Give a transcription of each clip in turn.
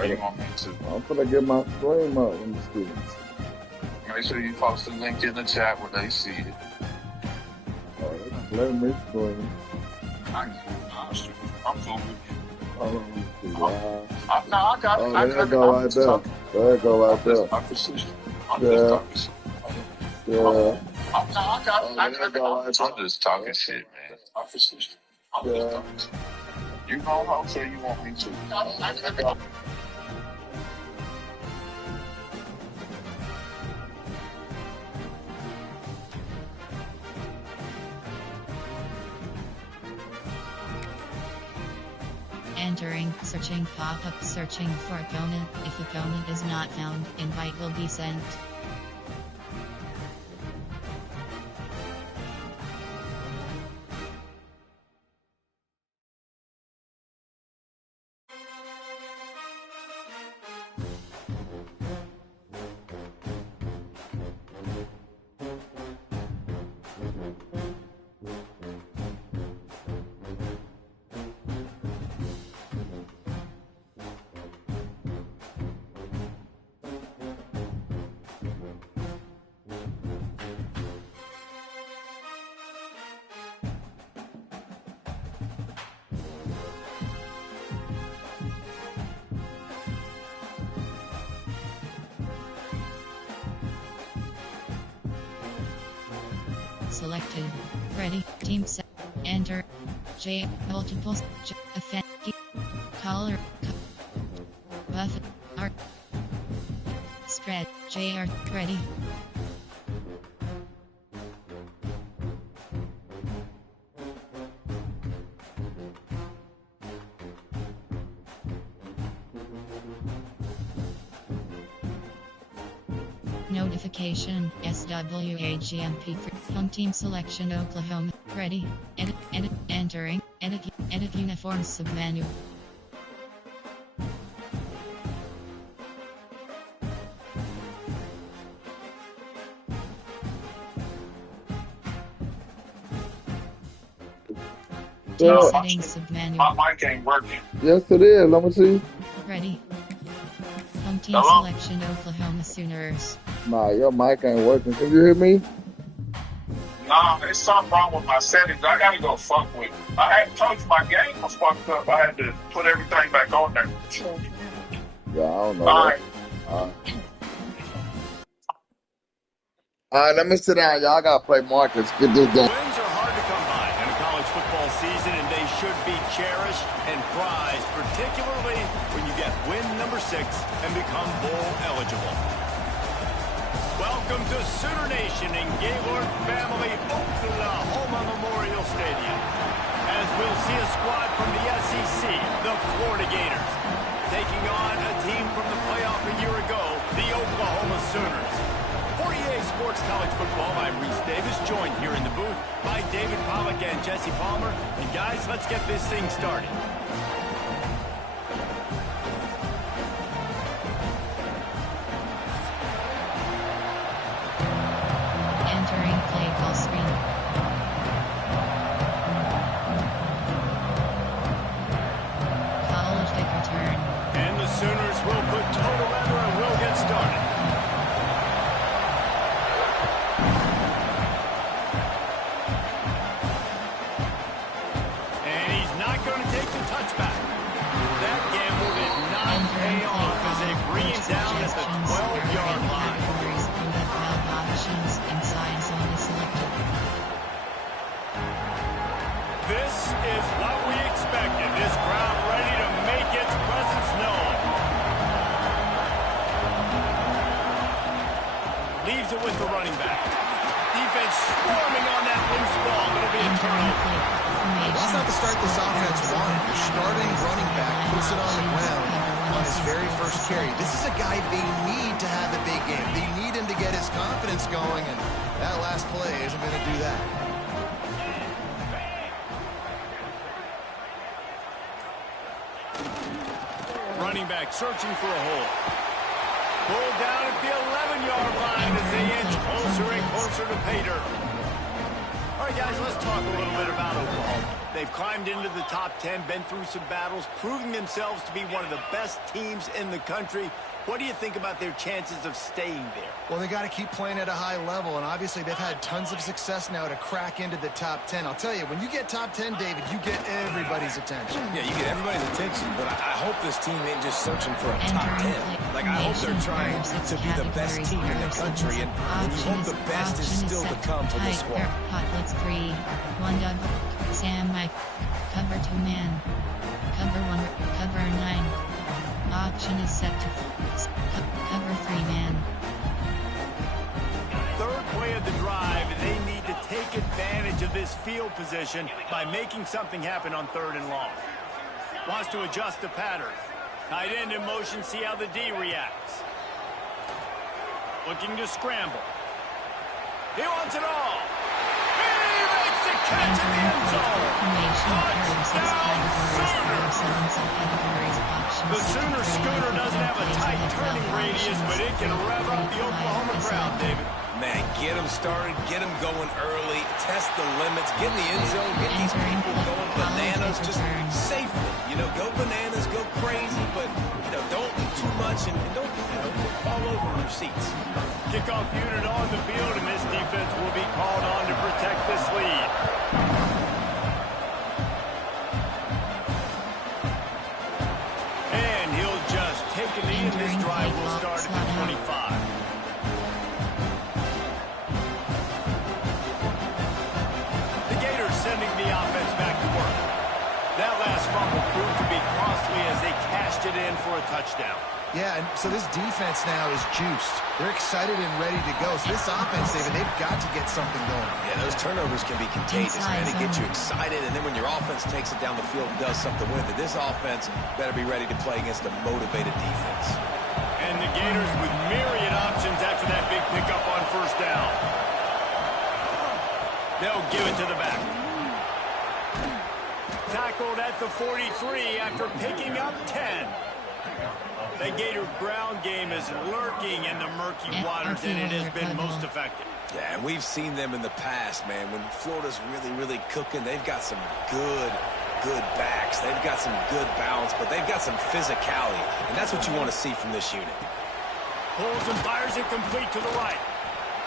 Or you want me to? I'm gonna get my stream up in the students. Make sure you post the link in the chat where they see it. Let me stream. I'm cool with you. Hold on, let me see. No, I got it. There you go right there. There you go right there. Yeah. I'm just talking shit, man. Yeah. You going home, so you want me to? Entering, searching pop-up, searching for opponent. If opponent is not found, invite will be sent. Selected. Ready. Team set. Enter. J. Multiples. J. Effect. Color. Buff. Art. Spread. JR. Ready. Notification, SWAGMP for home team selection Oklahoma. Ready, edit, entering, edit uniform submenu. Team settings submenu. My mic ain't working. Yes, it is. Let me see. Ready. Home team selection Oklahoma Sooners. Nah, your mic ain't working. Can you hear me? Nah, there's something wrong with my settings. I gotta go fuck with it. I had told you my game was fucked up. I had to put everything back on there. Yeah, I don't know. All right. All right, let me sit down. Y'all gotta play Marcus. Get this done. Wins are hard to come by in a college football season, and they should be cherished and prized, particularly when you get win number 6 and become bowl eligible. Welcome to Sooner Nation in Gaylord Family Oklahoma Memorial Stadium, as we'll see a squad from the SEC, the Florida Gators, taking on a team from the playoff a year ago, the Oklahoma Sooners. For EA Sports College Football, I'm Reese Davis, joined here in the booth by David Pollack and Jesse Palmer. And guys, let's get this thing started. Entering play call screen. College kick return. And the Sooners will put total weather and we'll get started. And he's not going to take the touchback. That gamble did not pay off as they bring him down at the 12-yard line. Categories combat options and size only selected. This is what we expected. This crowd ready to make its presence known. Leaves it with the running back. Defense swarming on that loose ball. It'll be a turnover. That's not the start this offense wanted. Your starting running back puts it on the ground on his very first carry. This is a guy they need to have a big game. They need him to get his confidence going, and that last play isn't going to do that. Running back searching for a hole. Pulled down at the 11-yard line as they inch closer and closer to pay dirt. All right, guys, let's talk a little bit about Oklahoma. They've climbed into the top 10, been through some battles, proving themselves to be one of the best teams in the country. What do you think about their chances of staying there? Well, they got to keep playing at a high level, and obviously they've had tons of success now to crack into the top 10. I'll tell you, when you get top 10, David, you get everybody's attention. Yeah, you get everybody's attention, but I hope this team ain't just searching for a top 10. Like, I hope they're trying to be the best team in the country, and you hope the best is still to come for this squad. Potlets 3, 1 Doug, Sam Mike, cover 2 man, cover 1, cover 9. Auction is set to cover 3 man. Third play of the drive, and they need to take advantage of this field position by making something happen on 3rd and long. Wants to adjust the pattern. Tight end in motion, see how the D reacts. Looking to scramble. He wants it all. He makes the catch in the end zone. Touchdown, the Sooner Scooter doesn't have a tight turning radius, but it can rev up the Oklahoma crowd, David. Man, get them started, get them going early, test the limits, get in the end zone, get these people going bananas, just safely. You know, go bananas, go crazy, but, you know, don't do too much and don't, fall over in your seats. Kickoff unit on the field, and this defense will be called on to protect this lead. And he'll just take a knee, and this drive will start at the 25. The Gators sending the offense back to work. That last fumble proved to be costly as they cashed it in for a touchdown. Yeah, and so this defense now is juiced. They're excited and ready to go. So this offense, David, they've got to get something going. Yeah, those turnovers can be contagious, man. They get you excited, and then when your offense takes it down the field and does something with it, this offense better be ready to play against a motivated defense. And the Gators with myriad options after that big pickup on 1st down. They'll give it to the back. Tackled at the 43 after picking up 10. The Gator ground game is lurking in the murky waters, and it has been most effective. Yeah, and we've seen them in the past, man. When Florida's really, really cooking, they've got some good backs. They've got some good balance, but they've got some physicality, and that's what you want to see from this unit. Pulls and fires it complete to the right.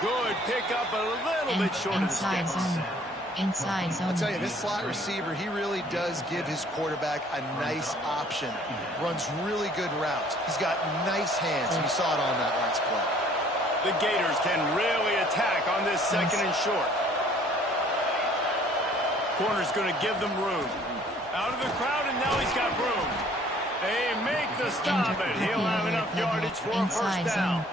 Good pickup, a little bit short of the sticks. Inside zone. I'll tell you, this slot receiver, he really does give his quarterback a nice option. Runs really good routes. He's got nice hands, and you saw it on that last play. The Gators can really attack on this 2nd and short. Corner's going to give them room. Out of the crowd, and now he's got room. They make the stop, and he'll have enough yardage for a 1st down.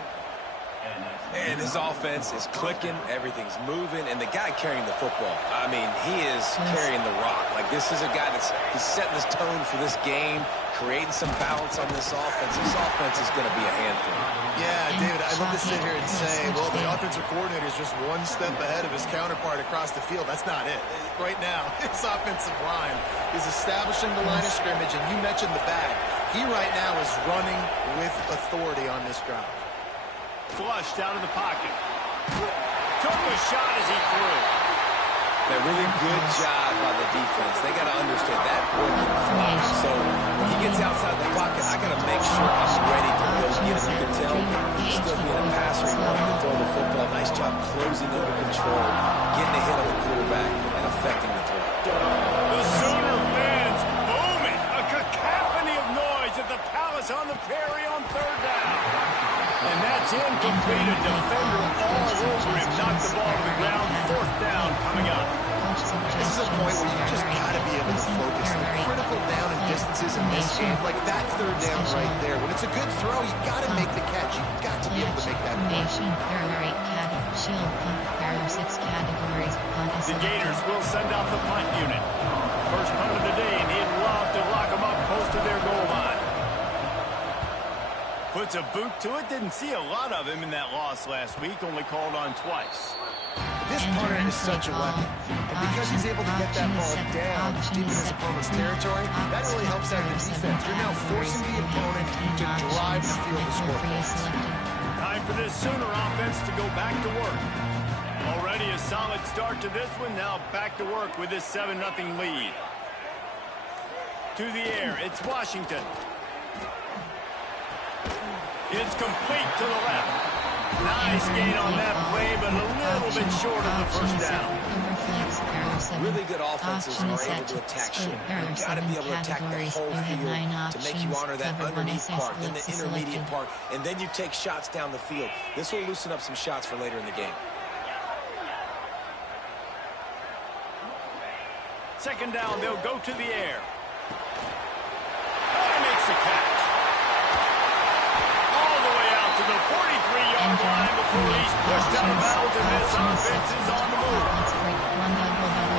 And his offense is clicking, everything's moving, and the guy carrying the football, I mean, he is carrying the rock. Like, this is a guy he's setting this tone for this game, creating some balance on this offense. This offense is going to be a handful. Yeah, David, I'd love to sit here and say, well, the offensive coordinator is just one step ahead of his counterpart across the field. That's not it. Right now, his offensive line is establishing the line of scrimmage, and you mentioned the back. He right now is running with authority on this drive. Flushed out of the pocket. Took a shot as he threw. A really good job by the defense. They got to understand that boy can fly. So when he gets outside the pocket, I got to make sure I'm ready to go get him. You can tell he's still being a passer. He's wanting to throw the football. Nice job closing under control, getting a hit on the quarterback, and affecting the throw. The Sooner fans booming. A cacophony of noise at the Palace on the Prairie on 3rd down. And that's incomplete. A defender all over him. Knocked the ball to the ground. 4th down coming up. This is a point where you just got to be able to focus. The critical down and distances in this game, like that 3rd down right there. When it's a good throw, you got to make the catch. You got to be able to make that play. The Gators will send out the punt unit. First punt of the day, and he'd love to lock them up close to their goal line. Puts a boot to it. Didn't see a lot of him in that loss last week. Only called on twice. This punter is such a weapon. And because he's able to get that ball down deep in his opponent's territory, that really helps out the defense. You're now forcing the opponent to drive the field to score points. Time for this Sooner offense to go back to work. Already a solid start to this one. Now back to work with this 7-0 lead. To the air, it's Washington. It's complete to the left. Nice gain on that play, but a little bit short of the first down. Really good offenses are able to attack short. You've got to be able to attack the whole field to make you honor that underneath part, then the intermediate part, and then you take shots down the field. This will loosen up some shots for later in the game. Second down, they'll go to the air. Oh, makes the catch. All the way out to the 43-yard line before he's pushed out of bounds, and this offense is on the move.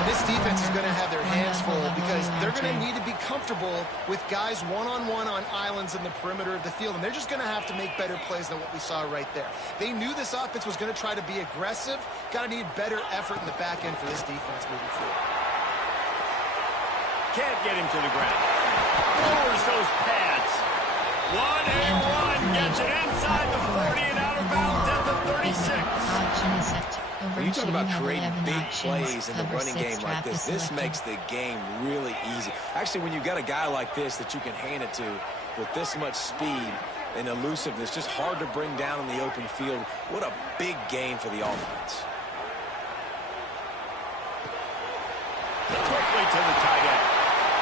This defense is going to have their hands full because they're going to need to be comfortable with guys one-on-one on islands in the perimeter of the field, and they're just going to have to make better plays than what we saw right there. They knew this offense was going to try to be aggressive. Got to need better effort in the back end for this defense moving forward. Can't get him to the ground. Lowers those pads. 1-and-1 gets it inside the 40 and out of bounds at the 36. When you talk about creating big plays in the running game like this makes the game really easy. Actually, when you've got a guy like this that you can hand it to with this much speed and elusiveness, just hard to bring down in the open field. What a big gain for the offense. Quickly to the tight end.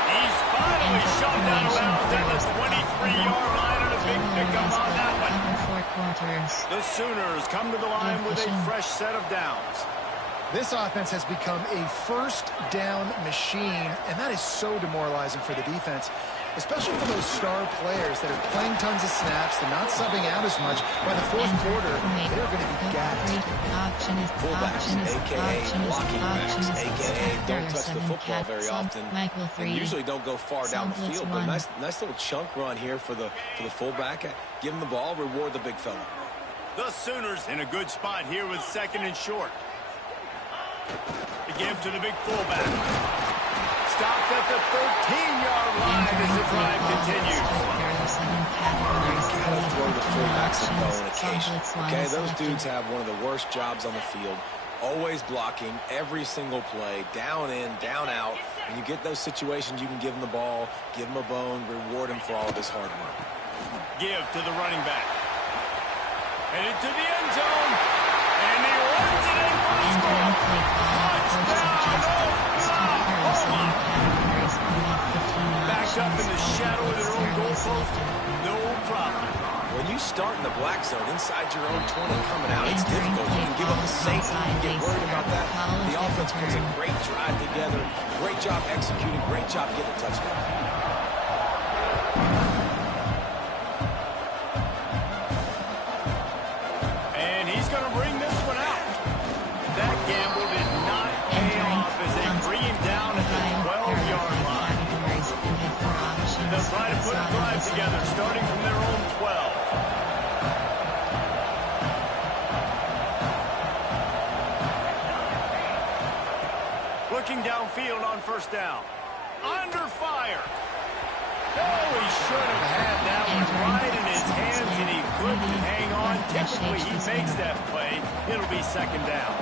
He's finally shoved out of bounds at the 23-yard line, and a big pickup on that one. The Sooners come to the line with a fresh set of downs. This offense has become a first down machine, and that is so demoralizing for the defense, especially for those star players that are playing tons of snaps. They're not subbing out as much. By the fourth quarter, they're going to be gassed. Fullbacks, a.k.a. blocking backs, a.k.a. don't touch the football very often, and usually don't go far down the field. But nice little chunk run here for the fullback. Give him the ball, reward the big fella. The Sooners in a good spot here with 2nd and short. To give to the big fullback. Stopped at the 13-yard line as the drive continues. You gotta throw the fullbacks a bone occasionally. Okay, those dudes have one of the worst jobs on the field. Always blocking every single play, down in, down out. When you get those situations, you can give them the ball, give them a bone, reward him for all of his hard work. Give to the running back. Headed to the end zone. And he runs it in for a score. Touchdown, Oklahoma. Backed up in the shadow of their own goalpost. No problem. When you start in the black zone inside your own 20 coming out, it's difficult. You can give up a safety. You can get worried about that. The offense puts a great drive together. Great job executing. Great job getting a touchdown. Try to put a drive together, starting from their own 12. Looking downfield on first down. Under fire. Oh, he should have had that one right in his hands, and he couldn't hang on. Typically, he makes that play. It'll be 2nd down.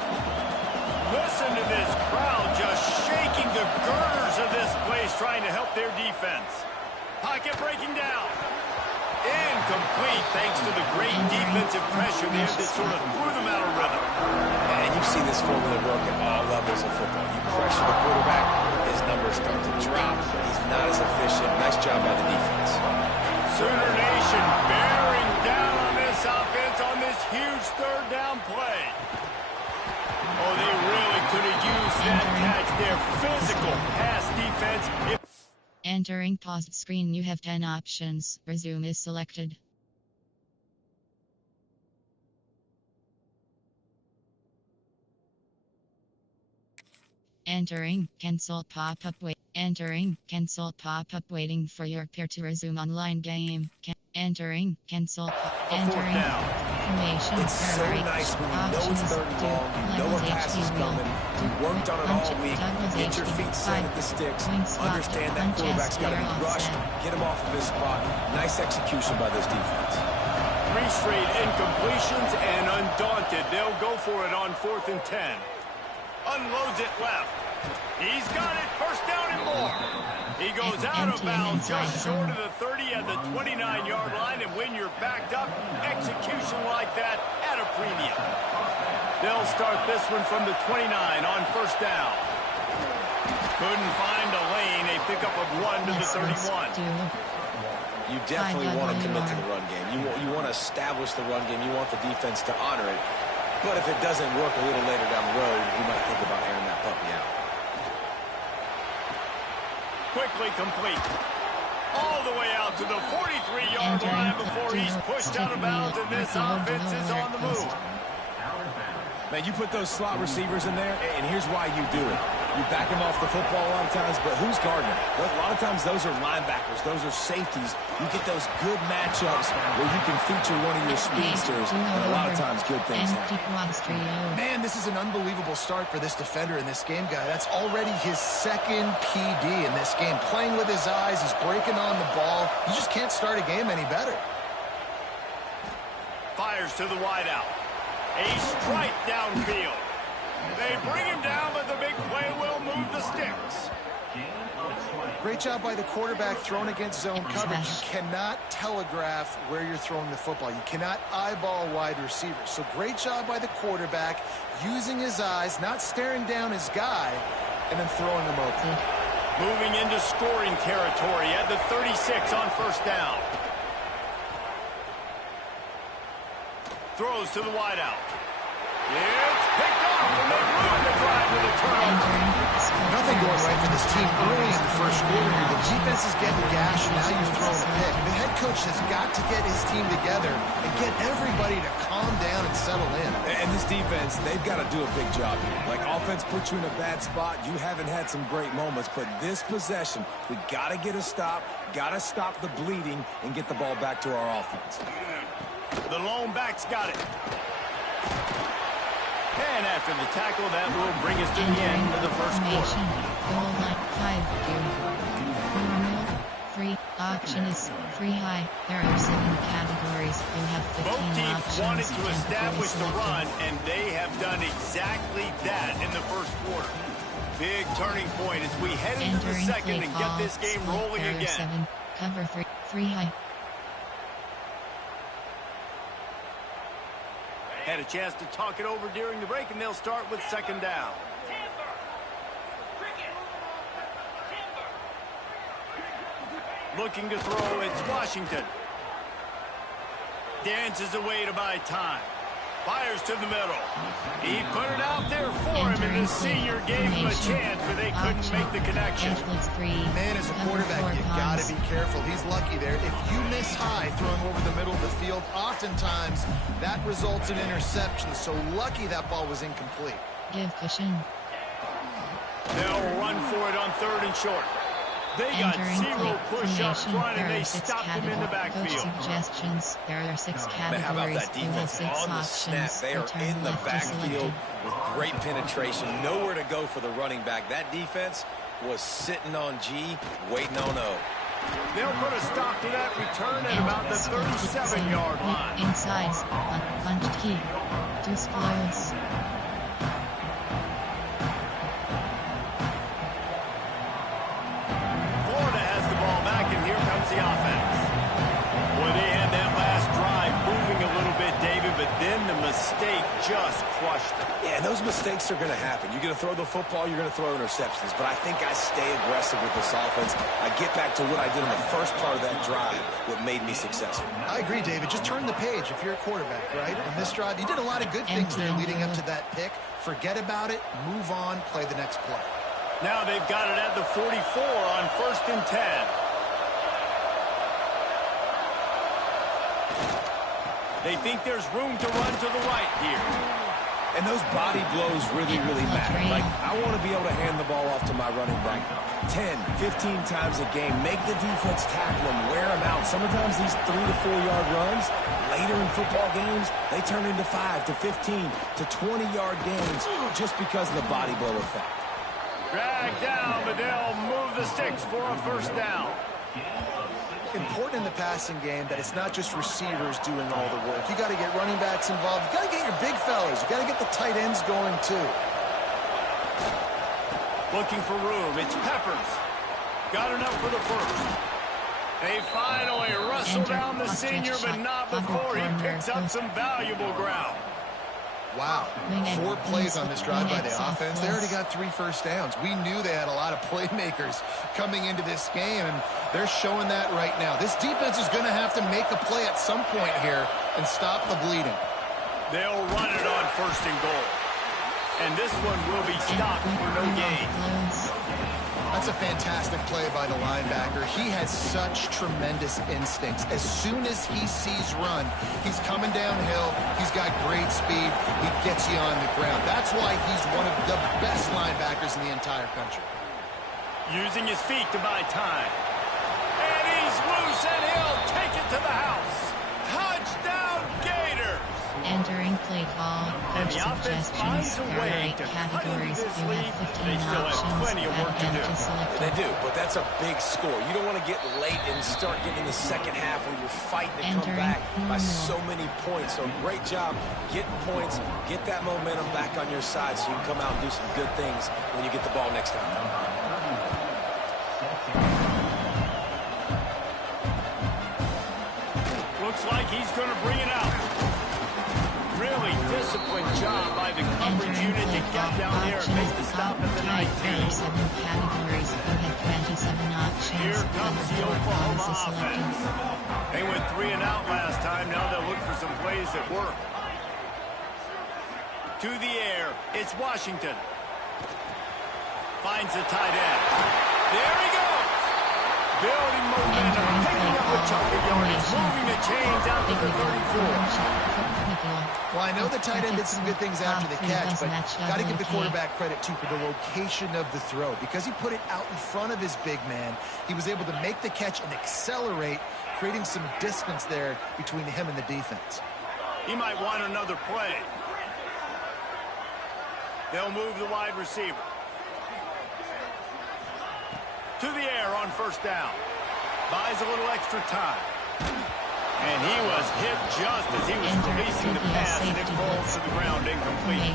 Listen to this crowd just shaking the girders of this place, trying to help their defense. Pocket breaking down. Incomplete thanks to the great defensive pressure there that sort of threw them out of rhythm. And you've seen this formula work at all levels of football. You pressure the quarterback, his numbers start to drop. He's not as efficient. Nice job by the defense. Sooner Nation bearing down on this offense on this huge 3rd down play. Oh, they really could have used that catch there. Physical pass defense. Entering paused screen, you have 10 options. Resume is selected. Entering cancel pop-up wait. Entering cancel pop-up waiting for your peer to resume online game. Entering cancel entering formation. It's so nice when you know it's 3rd and long, you know a pass is coming, you worked on it all week, get your feet set at the sticks, understand that quarterback's got to be rushed, get him off of his spot. Nice execution by this defense. 3 straight incompletions, and undaunted, they'll go for it on 4th and 10. Unloads it left. He's got it. First down and more. He goes out of bounds just short of the 30 at the 29-yard line, and when you're backed up, execution like that at a premium. They'll start this one from the 29 on first down. Couldn't find a lane. A pickup of 1 to the 31. You definitely want to commit to the run game. You want to establish the run game. You want the defense to honor it. But if it doesn't work a little later down the road, you might think about airing that puppy out. Quickly complete. All the way out to the 43-yard line before he's pushed out of bounds, and this offense is on the move. Man, you put those slot receivers in there, and here's why you do it. You back them off the football a lot of times, but who's guarding them? A lot of times those are linebackers. Those are safeties. You get those good matchups where you can feature one of your speedsters, and a lot of times good things happen. Man, this is an unbelievable start for this defender in this game, guy. That's already his second PD in this game. Playing with his eyes, he's breaking on the ball. You just can't start a game any better. Fires to the wideout. A strike downfield. They bring him down, but the big play will move the sticks. Great job by the quarterback throwing against zone coverage. You cannot telegraph where you're throwing the football. You cannot eyeball wide receivers. So great job by the quarterback using his eyes, not staring down his guy, and then throwing him open. Moving into scoring territory at the 36 on first down. Throws to the wideout. It's picked off, and they ruin the drive with a turnover. Nothing going right for this team early in the first quarter here. The defense is getting gashed. Now you've thrown a pick. The head coach has got to get his team together and get everybody to calm down and settle in. And this defense, they've got to do a big job here. Like, offense puts you in a bad spot. You haven't had some great moments, but this possession, we got to get a stop, got to stop the bleeding, and get the ball back to our offense. The lone back's got it. And after the tackle, that will bring us to the end of the first quarter. Goal line 5 2. 3 option is free high. There are 7 categories. You have 15 Both teams options wanted to and establish the fully run, and they have done exactly that in the first quarter. Big turning point as we head into the second and get this game rolling again. 7. Cover 3. Free high. Had a chance to talk it over during the break, and they'll start with second down. Looking to throw, it's Washington. Dances away to buy time. Fires to the middle. He put it out there for him, and the senior gave him a chance, but they couldn't make the connection. Man, as a quarterback, you got to be careful. He's lucky there. If you miss high throwing over the middle of the field, oftentimes that results in interception. So lucky that ball was incomplete. Give cushion. They'll run for it on third and short. They got 0 push up front, and they stopped him in the backfield. Suggestions. There are 6 categories. Man, how about that defense? On the snap, they are in the backfield with great penetration. Nowhere to go for the running back. That defense was sitting on G, waiting on O. They'll put a stop to that return at about the 37-yard line. Inside. Punched key. Disclose. The offense. Boy, they had that last drive moving a little bit, David, but then the mistake just crushed them. Yeah, those mistakes are going to happen. You're going to throw the football, you're going to throw interceptions, but I think I stay aggressive with this offense. I get back to what I did in the first part of that drive, what made me successful. I agree, David. Just turn the page if you're a quarterback, right? On this drive, you did a lot of good things there leading up to that pick. Forget about it, move on, play the next play. Now they've got it at the 44 on first and 10. They think there's room to run to the right here. And those body blows really matter. Like, I want to be able to hand the ball off to my running back 10, 15 times a game. Make the defense tackle them, wear them out. Sometimes these 3 to 4 yard runs, later in football games, they turn into 5 to 15 to 20 yard games just because of the body blow effect. Drag down, but they'll move the sticks for a first down. important in the passing game that it's not just receivers doing all the work. You got to get running backs involved. You got to get your big fellas. You got to get the tight ends going too. Looking for room. It's Peppers. Got enough for the first. They finally wrestle down the senior, but not before he picks up some valuable ground. Wow, 4 plays on this drive by the offense. They already got 3 first downs. We knew they had a lot of playmakers coming into this game, and they're showing that right now. This defense is going to have to make a play at some point here and stop the bleeding. They'll run it on 1st and goal. And this one will be stopped for no gain. That's a fantastic play by the linebacker. He has such tremendous instincts. As soon as he sees run, he's coming downhill. He's got great speed. He gets you on the ground. That's why he's one of the best linebackers in the entire country. Using his feet to buy time. And he's loose, and he'll take it to the house. Touchdown, Gators! Entering play call. And the offense finds a way to cut into this lead. They still have plenty of work to do. They do, but that's a big score. You don't want to get late and start getting in the second half where you're fighting to come back by so many points. So great job getting points, get that momentum back on your side so you can come out and do some good things when you get the ball next time. Looks like he's going to bring it out. Really disciplined job by the coverage unit to get down there and make the stop at the 19. 7 categories. You had 27 options. Here comes the Oklahoma offense. They went 3 and out last time. Now they'll look for some plays that work. To the air. It's Washington. Finds the tight end. There he goes. Building momentum. Picking up a chunk of yardage. Moving the chains out to the 34. Well, I know the tight end did some good things after the catch, but got to give the quarterback credit, too, for the location of the throw. Because he put it out in front of his big man, he was able to make the catch and accelerate, creating some distance there between him and the defense. He might want another play. They'll move the wide receiver. To the air on 1st down. Buys a little extra time. And he was hit just as he was releasing the pass, and it falls to the ground incomplete.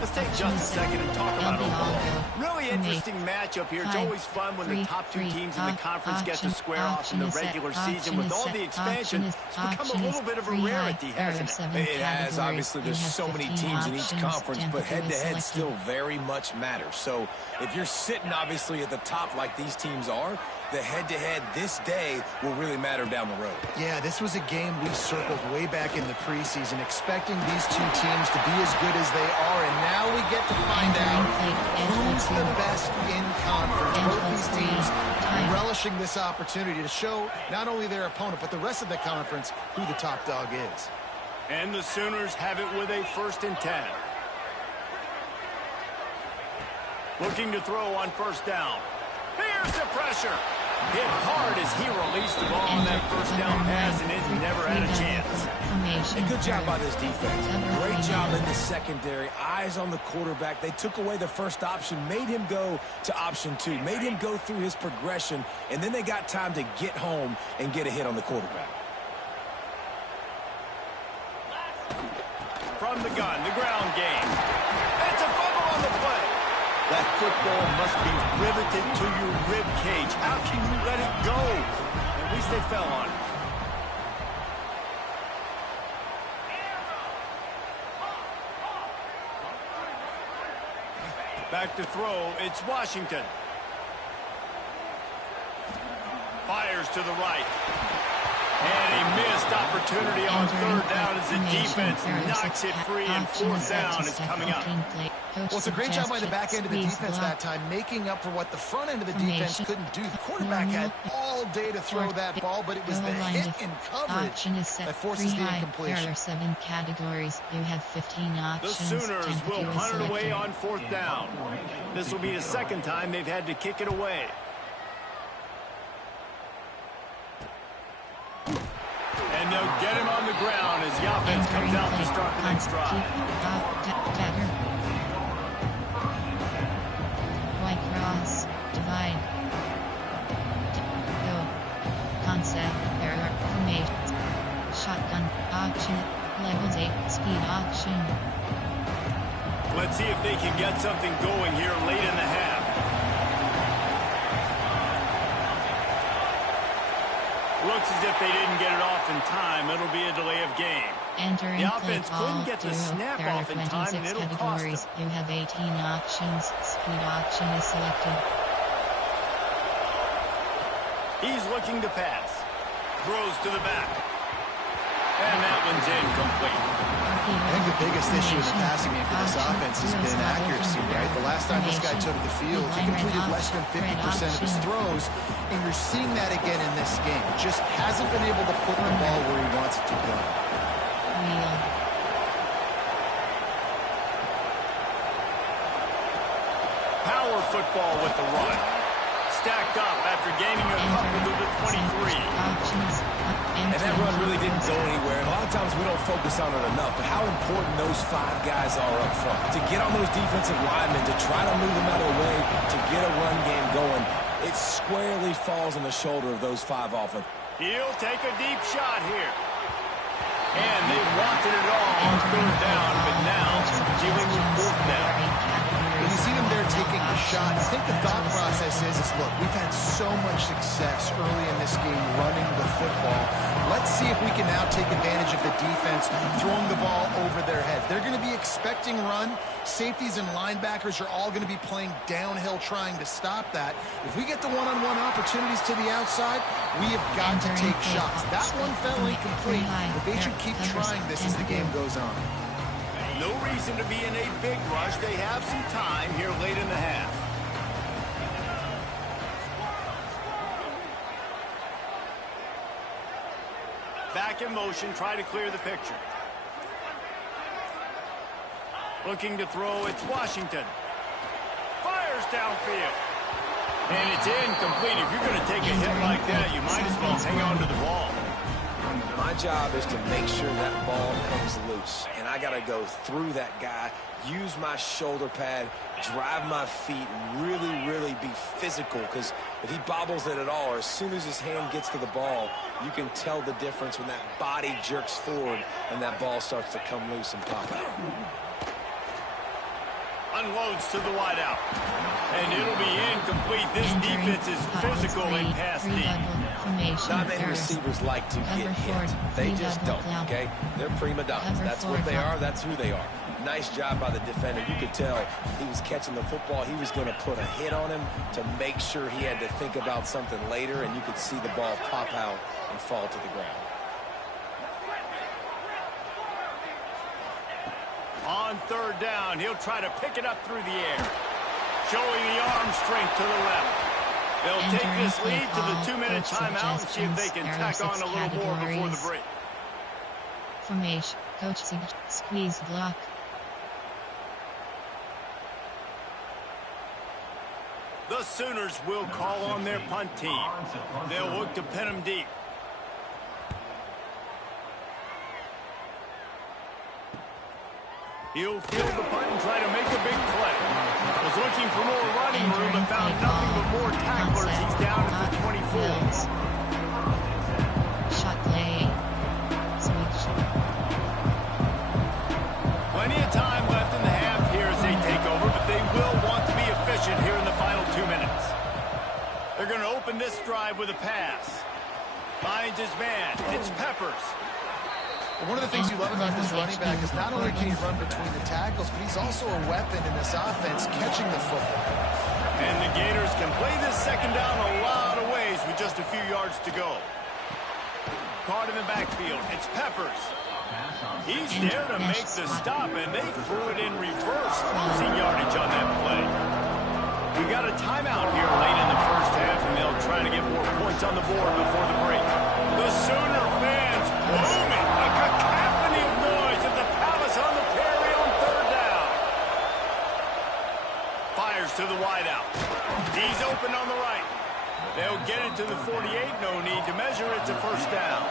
Let's take just a second and talk about Oklahoma. Really interesting matchup here. It's always fun when the top 2 teams in the conference get to square off in the regular season. With all the expansion, it's become a little bit of a rarity, hasn't it? It has. Obviously, there's so many teams in each conference, but head-to-head still very much matters. So if you're sitting, obviously, at the top like these teams are, the head-to-head this day will really matter down the road. Yeah, this was a game we circled way back in the preseason, expecting these 2 teams to be as good as they are, and now we get to find out who's the best in conference. Both these teams relishing this opportunity to show not only their opponent, but the rest of the conference who the top dog is. And the Sooners have it with a 1st and 10. Looking to throw on 1st down. Here's the pressure. Hit hard as he released the ball on that 1st down pass, and it never had a chance. And good job by this defense. Great job in the secondary. Eyes on the quarterback. They took away the first option, made him go to option 2, made him go through his progression, and then they got time to get home and get a hit on the quarterback. From the gun, the ground game. It's a fumble on the play. That football must be riveted to your rib cage. How can you let it go? At least they fell on it. Back to throw, it's Washington. Fires to the right. And a missed opportunity on 3rd down as the defense knocks it free, and 4th down is coming up. Well, it's a great job by the back end of the defense that time, making up for what the front end of the defense couldn't do. The quarterback had all day to throw that ball, but it was the hit in coverage that forces the incompletion. 7 categories. You have 15 options. The Sooners will punt it away on 4th down. This will be the 2nd time they've had to kick it away. And they'll get him on the ground as the offense comes out to start the next drive. White cross, divide, go, concept. auction. Levels 8 speed auction. Let's see if they can get something going here late in the half. Looks as if they didn't get it off in time. It'll be a delay of game. Entering The offense couldn't get the snap there are off in time, 26 and it'll cost categories. them. You have 18 auctions. Speed auction is selected. He's looking to pass. Throws to the back. And that one's incomplete. I think the biggest issue in the passing game for this offense has been accuracy, right? The last time this guy took the field, he completed less than 50% of his throws, and you're seeing that again in this game. Just hasn't been able to put the ball where he wants it to go. Wheel. Power football with the run. Stacked up after gaining a couple to the 23. And that run really didn't go anywhere. And a lot of times we don't focus on it enough, but how important those 5 guys are up front. To get on those defensive linemen, to try to move them out of the way, to get a run game going, it squarely falls on the shoulder of those 5 offense. He'll take a deep shot here. And they wanted it all on 3rd down, but now dealing with 4th down. When you see them there taking the shot, I think the thought process is look, we've had so much success early in this game running the football. Let's see if we can now take advantage of the defense throwing the ball over their head. They're going to be expecting run. Safeties and linebackers are all going to be playing downhill trying to stop that. If we get the one-on-one opportunities to the outside, we have got to take shots. That one fell incomplete, but they should keep trying this as the game goes on. No reason to be in a big rush. They have some time here late in the half. Back in motion, try to clear the picture. Looking to throw, it's Washington. Fires downfield. And it's incomplete. If you're going to take a hit like that, you might as well hang on to the ball. My job is to make sure that ball comes loose, and I got to go through that guy, use my shoulder pad, drive my feet, and really be physical, because if he bobbles it at all, or as soon as his hand gets to the ball, you can tell the difference when that body jerks forward and that ball starts to come loose and pop out. Unloads to the wideout. And it'll be incomplete. This defense is physical and pass deep. Not many receivers like to get hit. They just don't, okay? They're prima donnas. That's what they are. That's who they are. Nice job by the defender. You could tell he was catching the football. He was going to put a hit on him to make sure he had to think about something later, and you could see the ball pop out and fall to the ground. On 3rd down, he'll try to pick it up through the air. Showing the arm strength to the left. They'll take this lead to the 2-minute timeout and see if they can tack on a little more before the break. Formation, coach squeeze block. The Sooners will call on their punt team. They'll look to pin them deep. He'll field the punt and try to make a big play. Was looking for more running room but found nothing but more tacklers. He's down at the 24. Shot play. Switch. Plenty of time left in the half here as they take over, but they will want to be efficient here in the final 2 minutes. They're going to open this drive with a pass. Finds his man. It's Peppers. One of the things you love about this running back is not only can he run between the tackles, but he's also a weapon in this offense, catching the football. And the Gators can play this 2nd down a lot of ways with just a few yards to go. Caught in the backfield. It's Peppers. He's there to make the stop, and they threw it in reverse, losing yardage on that play. We got a timeout here late in the first half, and they'll try to get more points on the board before the break. The Sooner fans booming. A cacophony of noise at the Palace on the Prairie on 3rd down. Fires to the wideout. He's open on the right. They'll get it to the 48. No need to measure. It's a 1st down.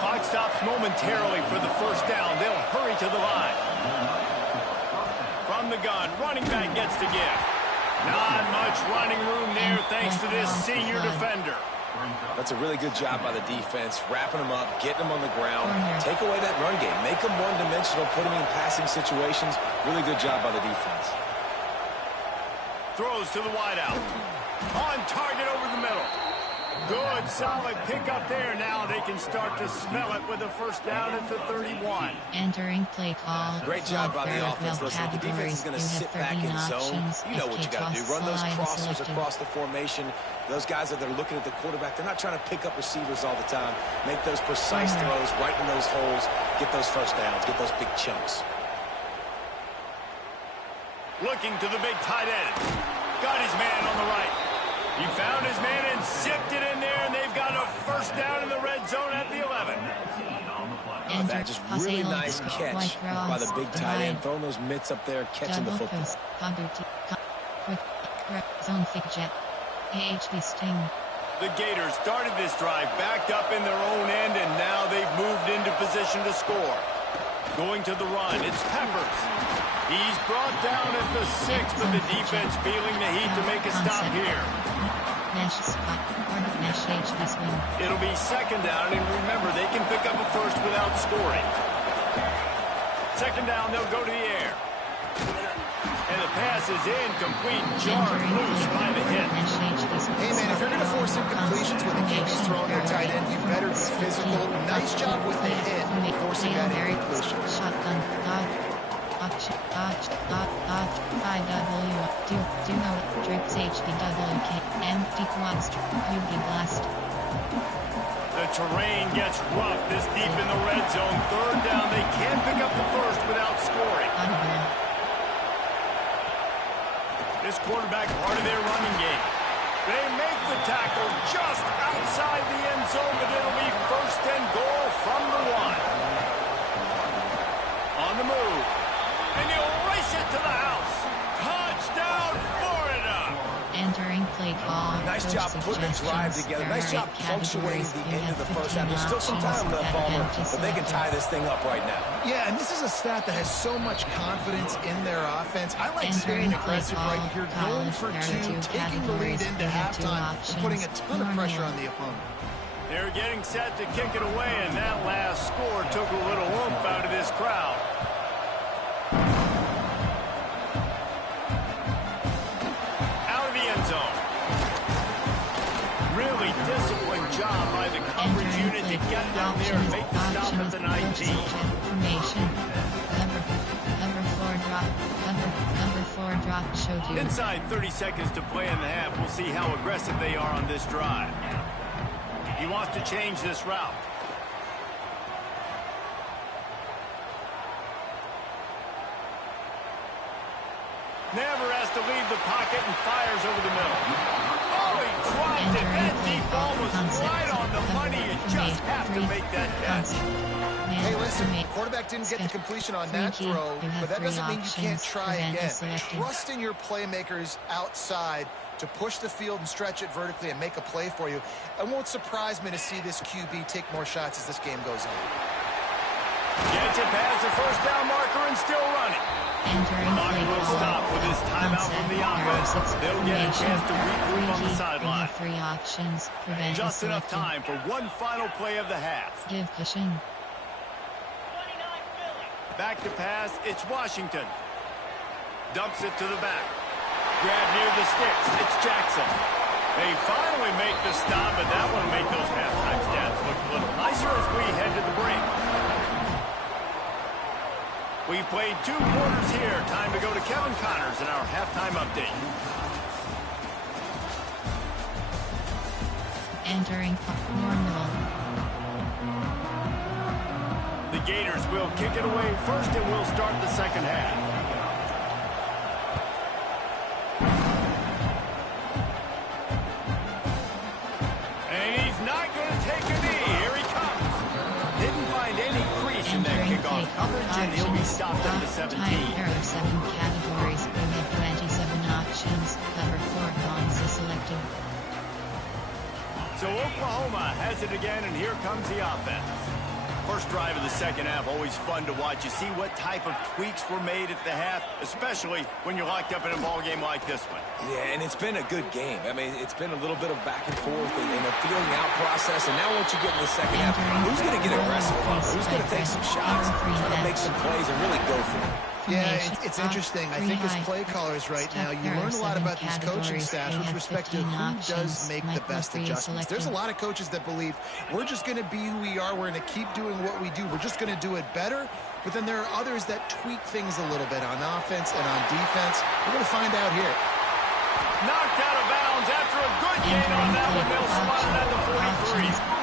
Clock stops momentarily for the 1st down. They'll hurry to the line. From the gun, running back gets to give. Not much running room there thanks to this senior defender. That's a really good job by the defense, wrapping them up, getting them on the ground. Corner. Take away that run game. Make them one-dimensional, put them in passing situations. Really good job by the defense. Throws to the wideout. On target over the middle. Good, solid pick up there. Now they can start to smell it with a first down at the 31. Entering play call. Great job by the offense. Listen, the defense is going to sit back in zone. You know what you got to do. Run those crossers across the formation. Those guys that are looking at the quarterback, they're not trying to pick up receivers all the time. Make those precise throws right in those holes. Get those first downs. Get those big chunks. Looking to the big tight end. Got his man on the right. He found his man and zipped it in there, and they've got a first down in the red zone at the 11. That just really nice catch by the big tight end. Throwing those mitts up there, catching the football. Zone fake jet. AHD sting. The Gators started this drive backed up in their own end, and now they've moved into position to score. Going to the run, it's Peppers. He's brought down at the 6, but the defense feeling the heat to make a stop here. Mesh spot or mesh HB swing. It'll be second down, and remember, they can pick up a first without scoring. Second down, they'll go to the air. And the pass is incomplete, jarred loose by the hit. Hey, man, if you're going to force incompletions with the QB's throwing their tight end, you better be physical. Nice job with the hit, forcing that incompletion. Shotgun, dodge, 5W, do know, trips HBWK, empty quads, UV blast. The terrain gets rough this deep in the red zone. Third down, they can't pick up the first without scoring. This quarterback part of their running game. They make the tackle just outside the end zone, but it'll be first and goal from the 1. On the move. And he'll race it to the house. Touchdown, Florida! Entering play call. Nice job putting the drive together. Nice job punctuating the end of the first half. There's still some time left, Palmer, but they can tie this thing up right now. Yeah, and this is a staff that has so much confidence in their offense. I like staying aggressive right here, going for 2, taking the lead into halftime, and putting a ton of pressure on the opponent. They're getting set to kick it away, and that last score took a little oomph out of this crowd. Really disciplined job by the coverage unit to get down there and make the stop at the 19. Information. Number 4 drop showed you. Inside 30 seconds to play in the half. We'll see how aggressive they are on this drive. He wants to change this route. Never has to leave the pocket and fires over the middle. Oh, he dropped it. That deep ball was right on the money. You just have to make that catch. Hey, listen, quarterback didn't get the completion on that throw, but that doesn't mean you can't try again. Trust in your playmakers outside to push the field and stretch it vertically and make a play for you. It won't surprise me to see this QB take more shots as this game goes on. Gets it past the first down marker and still running. Clock will stop with this timeout from the offense. They'll get a chance to regroup on the sideline. Just enough time for one final play of the half. Give pushing. Back to pass, it's Washington. Dumps it to the back. Grab near the sticks, it's Jackson. They finally make the stop, but that one will make those halftime stats look a little nicer as we head to the break. We've played 2 quarters here. Time to go to Kevin Connors in our halftime update. Entering Normal. The Gators will kick it away first, and we'll start the second half. And he's not going to take a knee. Here he comes. Didn't find any crease in that kickoff coverage, and he'll be stopped at the 17. There are 7 categories. We have 27 options. Cover 4 bonds is selected. So Oklahoma has it again, and here comes the offense. first drive of the second half, always fun to watch. You see what type of tweaks were made at the half, especially when you're locked up in a ball game like this one. Yeah, and it's been a good game. I mean, it's been a little bit of back and forth and a feeling out process. And now once you get in the second half, who's going to get aggressive? Who's going to take some shots, try to make some plays, and really go for it? Yeah, it's interesting. I think as play callers right now, you learn a lot about these coaching staffs with respect to who does make the best adjustments. There's a lot of coaches that believe we're just going to be who we are. We're going to keep doing what we do. We're just going to do it better. But then there are others that tweak things a little bit on offense and on defense. We're going to find out here. Knocked out of bounds after a good gain on that one. They'll spot it at the 43.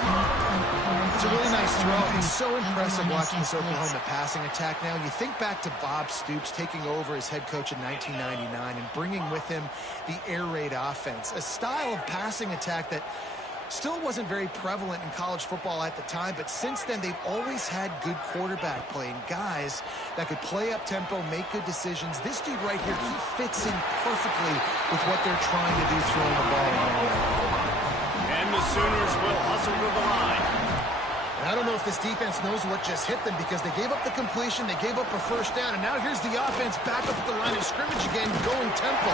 It's a really nice throw. It's so impressive watching this Oklahoma passing attack now. You think back to Bob Stoops taking over as head coach in 1999 and bringing with him the air raid offense, a style of passing attack that still wasn't very prevalent in college football at the time, but since then they've always had good quarterback play and guys that could play up tempo, make good decisions. This dude right here, he fits in perfectly with what they're trying to do throwing the ball around. And the Sooners will hustle to the line. And I don't know if this defense knows what just hit them because they gave up the completion, they gave up a first down, and now here's the offense back up at the line of scrimmage again, going tempo.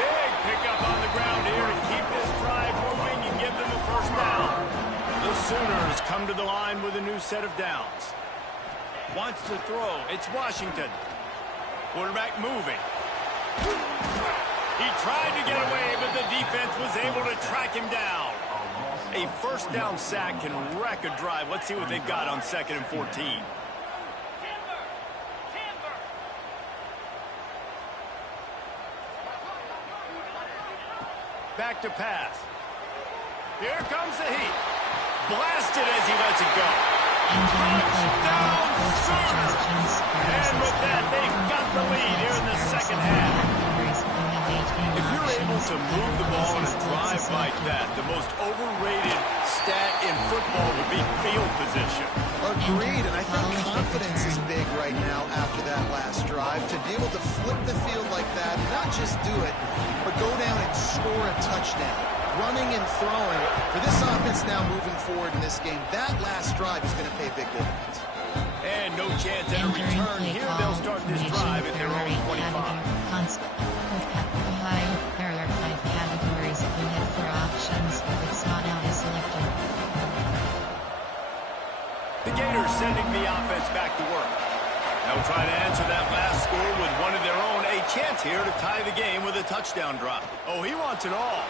Big pickup on the ground here to keep this drive moving and give them a first down. The Sooners come to the line with a new set of downs. Wants to throw. It's Washington. Quarterback moving. He tried to get away, but the defense was able to track him down. A first down sack can wreck a drive. Let's see what they've got on 2nd and 14. Back to pass. Here comes the heat. Blasted as he lets it go. Touchdown Sooners! And with that, they've got the lead here in the second half. If you're able to move the ball in a drive like that, the most overrated stat in football would be field position. Agreed, and I think confidence is big right now after that last drive. To be able to flip the field like that, not just do it, but go down and score a touchdown. Running and throwing. For this offense now moving forward in this game, that last drive is going to pay big dividends. And no chance at a return here. They'll start this drive at their own 25. There are 5 categories. We have 4 options. With sought out is selected. The Gators sending the offense back to work. They'll try to answer that last score with one of their own. A chance here to tie the game with a touchdown drop. Oh, he wants it all.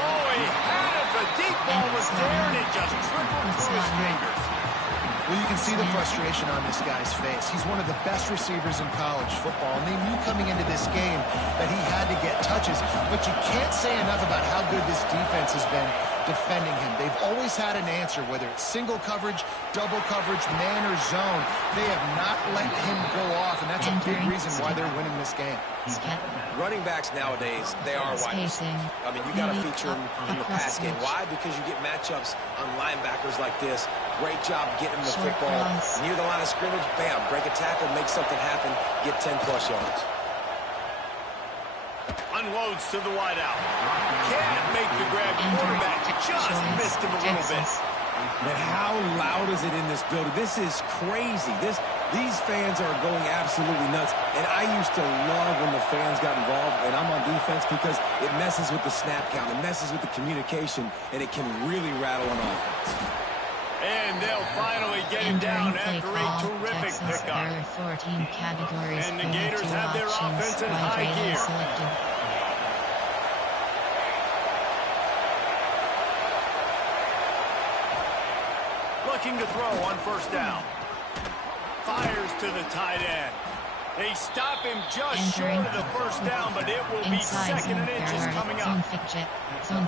Oh, he had it. The deep ball was there, and it just trickled through his fingers. Well, you can see the frustration on this guy's face. He's one of the best receivers in college football, and they knew coming into this game that he had to get touches. But you can't say enough about how good this defense has been defending him. They've always had an answer, whether it's single coverage, double coverage, man or zone. They have not let him go off, and that's a big reason why they're winning this game. Running backs nowadays, they are wide receivers. I mean, you got to feature them in the pass game. Why? Because you get matchups on linebackers like this. Great job getting the football near the line of scrimmage. Bam, break a tackle, make something happen, get 10-plus yards. Unloads to the wideout. Can't make the grab. Quarterback just missed him a little bit. But how loud is it in this building? This is crazy. These fans are going absolutely nuts. And I used to love when the fans got involved, and I'm on defense because it messes with the snap count. It messes with the communication, and it can really rattle an offense. And they'll finally get him down after a terrific pickup. And the Gators have their offense in high gear. Looking to throw on first down. Fires to the tight end. They stop him just short of the first down, but it will be 2nd and inches coming up.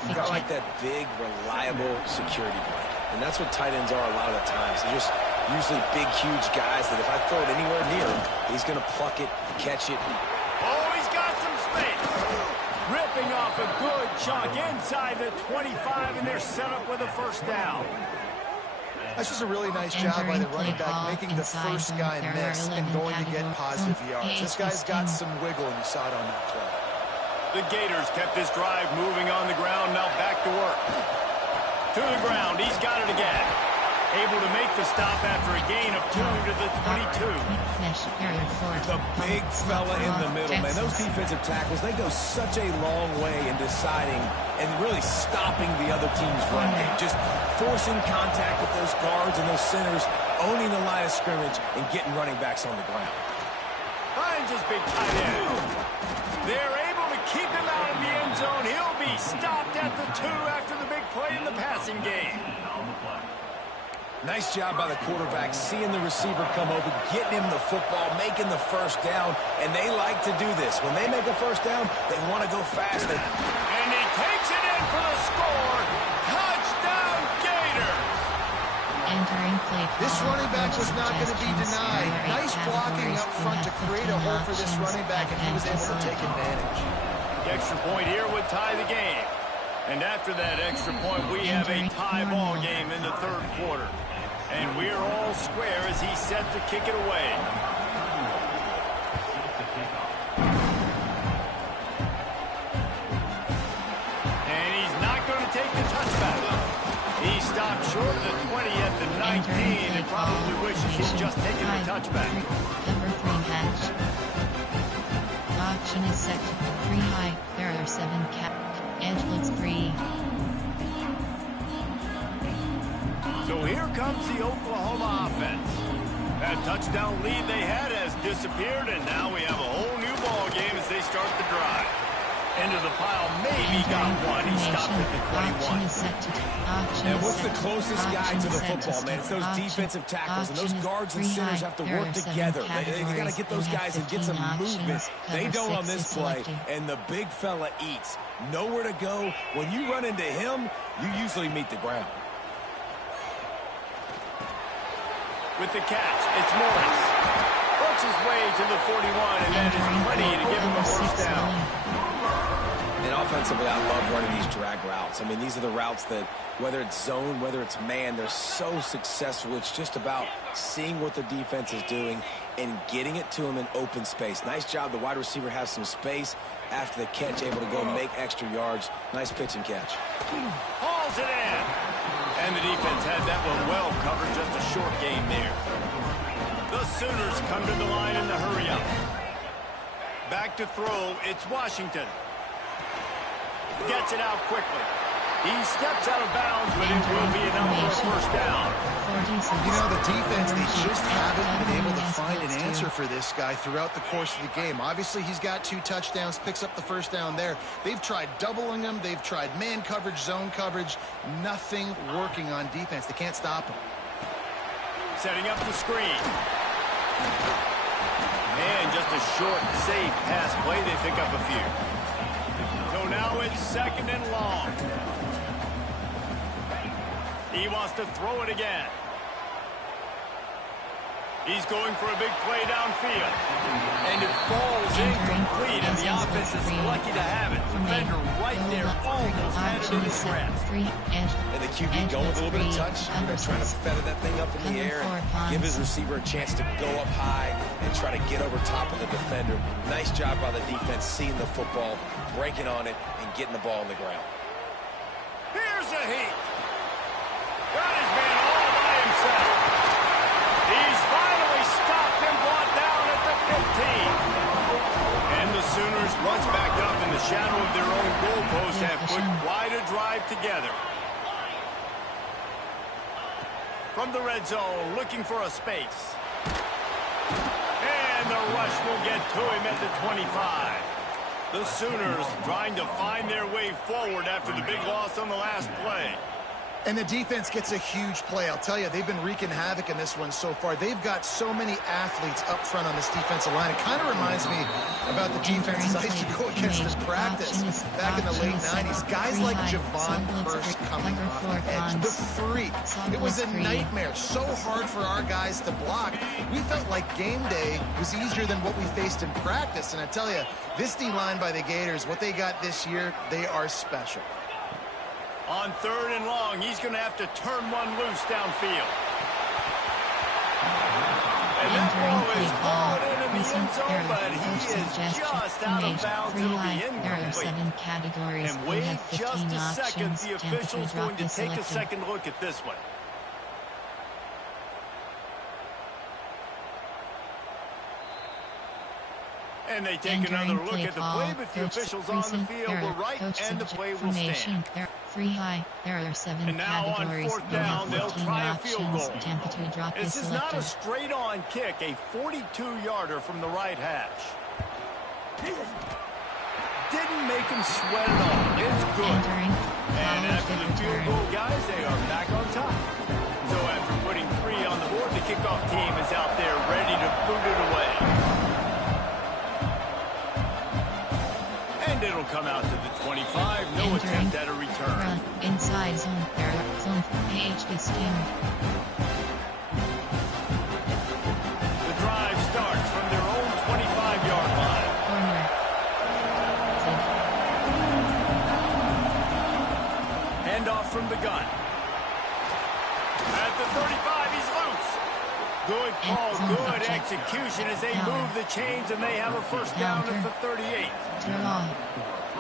You got like that big, reliable security blanket. And that's what tight ends are a lot of the times. They're just usually big, huge guys that if I throw it anywhere near him, he's going to pluck it, catch it. Oh, he's got some space. Ripping off a good chunk inside the 25, and they're set up with a first down. That's just a really nice job by the running back, making the first guy miss and going to get positive yards. This guy's got some wiggle, and you saw it on that play. The Gators kept this drive moving on the ground, now back to work. To the ground, he's got it again. makes the stop after a gain of 2 to the 22. The big fella in the middle, man. Those defensive tackles, they go such a long way in deciding and really stopping the other team's run game. Just forcing contact with those guards and those centers, owning the line of scrimmage, and getting running backs on the ground. Finds his big tight end. They're able to keep him out of the end zone. He'll be stopped at the 2 after the big play in the passing game. Nice job by the quarterback, seeing the receiver come open, getting him the football, making the first down, and they like to do this. When they make a first down, they want to go faster. And he takes it in for the score. Touchdown, Gator! This running back was not going to be denied. Nice blocking up front to create a hole for this running back, and he was able to take advantage. The extra point here would tie the game. And after that extra point, we have a tie ball game in the third quarter. And we're all square as he's set to kick it away. And he's not going to take the touchback. He stopped short of the 20 at the 19 and probably wishes he'd just taken the touchback. Number 3 hatch. Auction is set to 3 high. There are 7 cap. Edge looks 3. So here comes the Oklahoma offense. That touchdown lead they had has disappeared, and now we have a whole new ball game as they start the drive. Into the pile, maybe got one. He stopped at the 21. And what's the closest guy to the football, man? It's those defensive tackles, and those guards and centers have to work together. They got to get those guys and get some movement. They don't on this play, and the big fella eats. Nowhere to go. When you run into him, you usually meet the ground. With the catch, it's Morris. Works his way to the 41, and that is plenty to give him a first down. And offensively, I love running these drag routes. I mean, these are the routes that, whether it's zone, whether it's man, they're so successful. It's just about seeing what the defense is doing and getting it to him in open space. Nice job. The wide receiver has some space after the catch, able to go make extra yards. Nice pitch and catch. Hauls it in. And the defense had that one well covered, just a short game there. The Sooners come to the line in the hurry-up. Back to throw, it's Washington. Gets it out quickly. He steps out of bounds, but it will be enough for a first down. You know, the defense, they just haven't been able to find an answer for this guy throughout the course of the game. Obviously, he's got 2 touchdowns, picks up the first down there. They've tried doubling him. They've tried man coverage, zone coverage. Nothing working on defense. They can't stop him. Setting up the screen. And just a short, safe pass play. They pick up a few. So now it's 2nd and long. He wants to throw it again. He's going for a big play downfield. And it falls incomplete, and the offense is lucky to have it. Defender right there, almost had it in his grasp. And the QB going with a little bit of touch. They're trying to feather that thing up in the air and give his receiver a chance to go up high and try to get over top of the defender. Nice job by the defense, seeing the football, breaking on it, and getting the ball on the ground. Here's a heat. Got his man all by himself. He's finally stopped and brought down at the 15. And the Sooners, once back up in the shadow of their own goalpost, have put quite a drive together. From the red zone, looking for a space. And the rush will get to him at the 25. The Sooners trying to find their way forward after the big loss on the last play. And the defense gets a huge play. I'll tell you, they've been wreaking havoc in this one so far. They've got so many athletes up front on this defensive line. It kind of reminds me about the defenses I used to go against in practice back in the late 90s. Guys like Javon Curse coming off the edge. The freak. It was a nightmare. So hard for our guys to block. We felt like game day was easier than what we faced in practice. And I tell you, this D-line by the Gators, what they got this year, they are special. On 3rd and long, he's going to have to turn one loose downfield. And that ball is hauled in the end zone, but he is just out of bounds. It'll be incomplete. And wait just a second. The official's going to take a second look at this one. And they take another look at the play, but the officials on the field were right, and the play will stand. Three high. There are 7 And now on categories. fourth down, they'll try a field goal. Temperature drop This is not a straight-on kick, a 42-yarder from the right hash. Didn't make him sweat at all. It's good. And after the field goal, guys, they are back on top. So after putting 3 on the board, the kickoff team is out there ready to boot it away. And it'll come out to the 25. No attempt at a return. Inside zone. Zone. Page distinct. The drive starts from their own 25-yard line. Corner. Handoff from the gun. At the 35, he's loose. Good call, good execution as they move the chains, and they have a first down at the 38.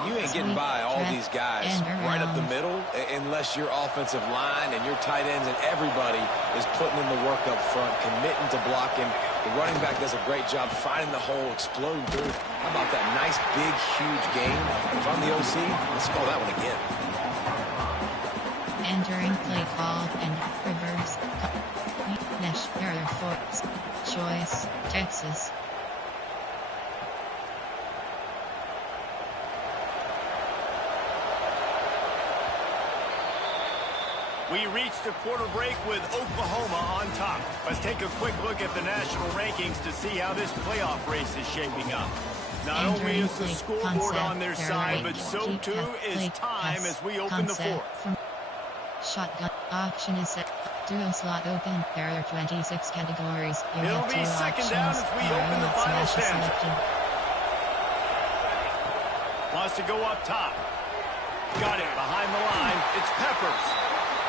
You ain't getting by all these guys right up the middle unless your offensive line and your tight ends and everybody is putting in the work up front, committing to blocking. The running back does a great job finding the hole, exploding through. How about that nice, big, huge gain? If I'm the OC, let's call that one again. Entering play call and reverse. Mesh error force. Choice. Texas. We reached a quarter break with Oklahoma on top. Let's take a quick look at the national rankings to see how this playoff race is shaping up. Not only is the scoreboard on their side, but so too is time as we open the fourth. Shotgun option is set. Duo slot open. There are 26 categories. It'll be second down as we open the final stanza. Wants to go up top. Got it behind the line. It's Peppers.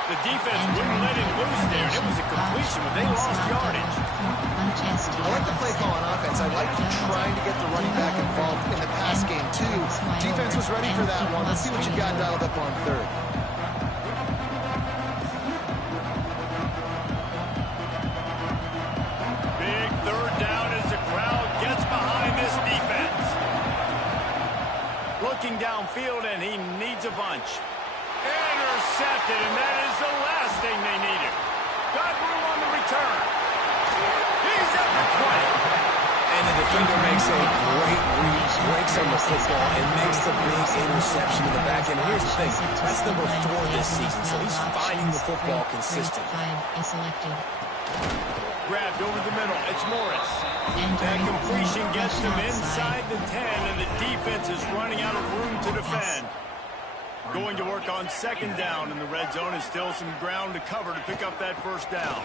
The defense wouldn't let him loose there. It was a completion, but they lost yardage. I like the play call on offense. I like trying to get the running back involved in the pass game, too. Defense was ready for that one. Let's see what you got dialed up on third. Big third down as the crowd gets behind this defense. Looking downfield, and he needs a bunch. Intercepted, and that is the last thing they needed. Got room on the return. He's at the 20. And the defender makes a great read, breaks on the football, and makes the big interception in the back end. Here's the thing, that's number 4 this season, so he's finding the football consistently. Grabbed over the middle, it's Morris. That completion gets them inside the 10, and the defense is running out of room to defend. Going to work on second down in the red zone, is still some ground to cover to pick up that first down.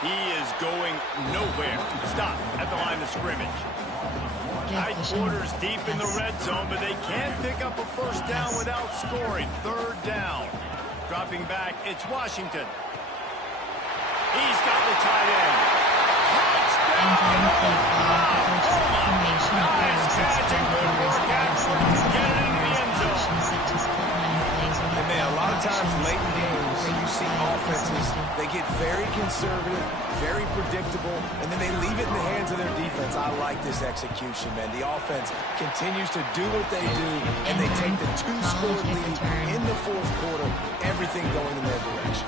He is going nowhere. Stop at the line of scrimmage. Tight quarters deep in the red zone, but they can't pick up a first down without scoring. Third down. Dropping back, it's Washington. He's got the tight end. Touchdown! Nice catch and good work afterwards to get it into the end zone. And man, a lot of times late in games, you see offenses, they get very conservative, very predictable, and then they leave it in the hands of their defense. I like this execution, man. The offense continues to do what they do, and they take the 2-score lead in the fourth quarter, everything going in their direction.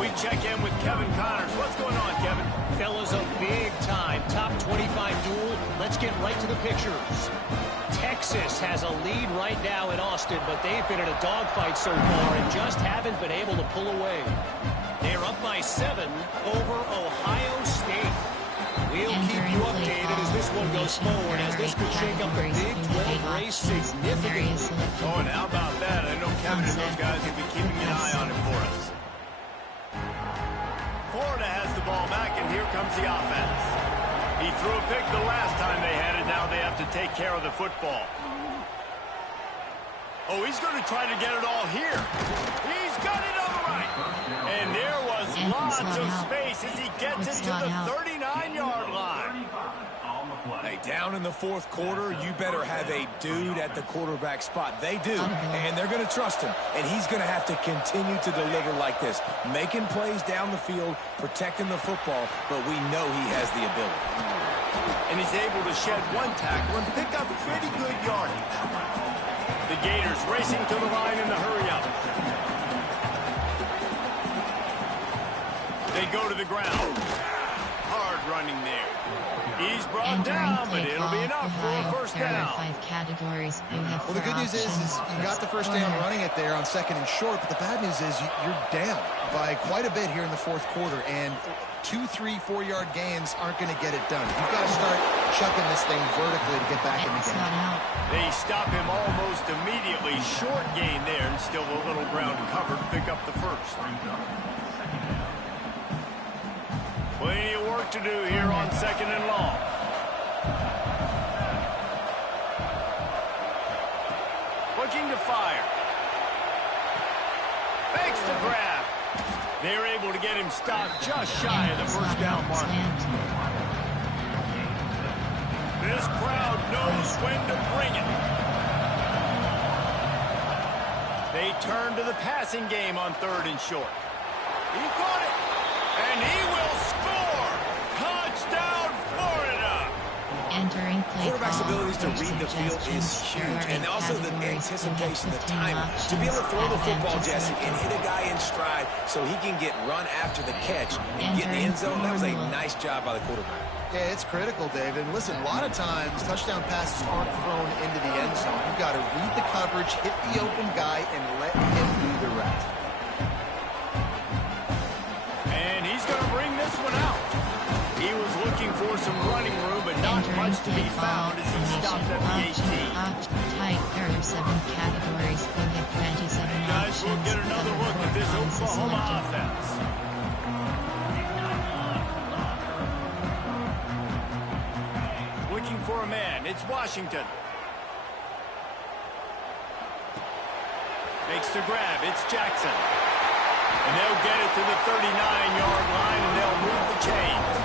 We check in with Kevin Connors. What's going on, Kevin? Fellas, a big-time top 25 duel. Let's get right to the pictures. Texas has a lead right now in Austin, but they've been in a dogfight so far and just haven't been able to pull away. They're up by 7 over Ohio State. We'll keep you updated as this one goes forward, as this could shake up the Big 12 race significantly. Oh, and how about that? I know Kevin and those guys will be keeping an eye on it for us. Florida has the ball back, and here comes the offense. He threw a pick the last time they had it. Now they have to take care of the football. Oh, he's going to try to get it all here. He's got it on the right. And there was lots of space as he gets it to the 39-yard line. Hey, down in the fourth quarter, you better have a dude at the quarterback spot. They do, and they're going to trust him. And he's going to have to continue to deliver like this, making plays down the field, protecting the football, but we know he has the ability. And he's able to shed one tackle and pick up pretty good yardage. The Gators racing to the line in the hurry-up. They go to the ground. Hard running there. He's brought down, but it'll be enough for a first down. Well, the good news is you got the first down running it there on 2nd and short, but the bad news is you're down by quite a bit here in the 4th quarter, and 2, 3, 4-yard gains aren't going to get it done. You've got to start chucking this thing vertically to get back in the game. They stop him almost immediately. Short gain there, and still a little ground to cover to pick up the first. Plenty of work to do here on 2nd and long. Looking to fire. Fakes the grab. They're able to get him stopped just shy of the first down mark. This crowd knows when to bring it. They turn to the passing game on 3rd and short. He caught it. And he will score! Touchdown, Florida! Entering play. Quarterback's abilities to read the field is huge, and also the anticipation, the timing. To be able to throw the football, Jesse, and hit a guy in stride so he can get run after the catch and get in the end zone, that was a nice job by the quarterback. Yeah, it's critical, David. Listen, a lot of times touchdown passes aren't thrown into the end zone. You've got to read the coverage, hit the open guy, and let him do the rest. He was looking for some running room, but not much to be found as he stopped at the 18. There are 7 categories. We have 27 Guys, we'll get another look at this Oklahoma offense. Looking for a man. It's Washington. Makes the grab. It's Jackson. And they'll get it to the 39-yard line, and they'll move the chains.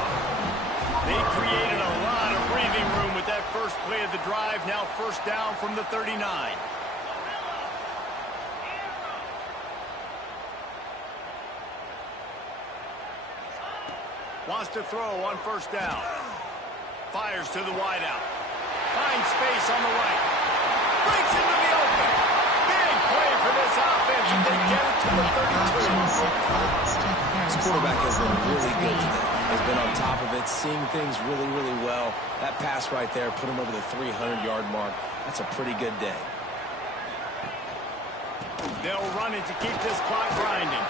They created a lot of breathing room with that first play of the drive. Now first down from the 39. Wants to throw on first down. Fires to the wideout. Finds space on the right. Breaks into the open. Big play for this offense, and they get it to the 32. This quarterback has been really good today. Has been on top of it, seeing things really, really well. That pass right there put him over the 300-yard mark. That's a pretty good day. They'll run it to keep this clock grinding.